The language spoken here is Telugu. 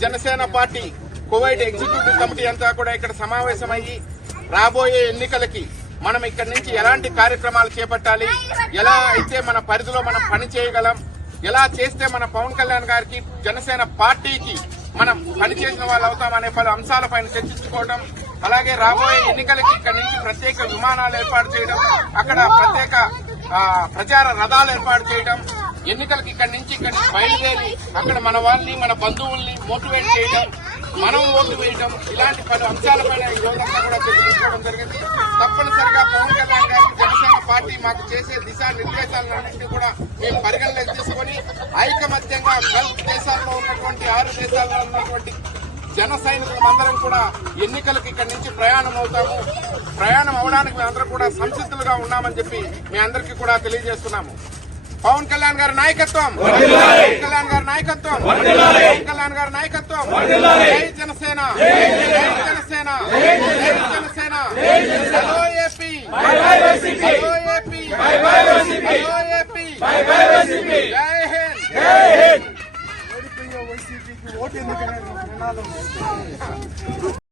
Janasena party Kuwait executive committee అంతా కూడా ఇక్కడ సమావేశమయ్యి రాబోయే ఎన్నికలకి మనం ఇక్కడ నుంచి ఎలాంటి కార్యక్రమాలు చేపట్టాలి? ఎలా అయితే మన పరిధిలో మనం పని చేయగలం? ఎలా చేస్తే మన పవన్ కళ్యాణ్ గారికి జనసేన పార్టీకి మనం పనిచేసిన వాళ్ళు అవుతామనే పలు అంశాలపైన చర్చించుకోవడం అలాగే రాబోయే ఎన్నికలకి ఇక్కడ నుంచి ప్రత్యేక విమానాలు ఏర్పాటు చేయడం అక్కడ ప్రత్యేక ప్రచార రథాలు ఏర్పాటు చేయడం ఎన్నికలకి ఇక్కడి నుంచి ఇక్కడి నుంచి బయలుదేరి అక్కడ మన వాళ్ళని మన బంధువుల్ని మోటివేట్ చేయడం మనం ఓటు వేయడం ఇలాంటి పలు అంశాలపైన ఈ రోజంతా కూడా చర్చించుకోవడం జరిగింది. తప్పనిసరిగా పవన్ కళ్యాణ్ గారి జనసేన పార్టీ మాకు చేసే దిశా నిర్దేశాలన్నింటినీ కూడా మేము పరిగణలోకి తీసుకొని ఐకమత్యంగా గల్ఫ్ దేశాల్లో ఉన్నటువంటి ఆరు దేశాల్లో ఉన్నటువంటి జన సైనికులందరం కూడా ఎన్నికలకు ఇక్కడి నుంచి ప్రయాణం అవుతాము. ప్రయాణం అవడానికి మేమందరం కూడా సంసిద్ధులుగా ఉన్నామని చెప్పి మీ అందరికీ కూడా తెలియజేస్తున్నాము. పవన్ కళ్యాణ్ గారి నాయకత్వం. పవన్ కళ్యాణ్ గారి నాయకత్వం. పవన్ కళ్యాణ్ గారి నాయకత్వం. జై జనసేన. జై జనసేన. జై Janasena. Hello AP. Hello AP. Hello AP. జై హింద్. వైసీపీకి ఓటు ఎందుకనే నినాదం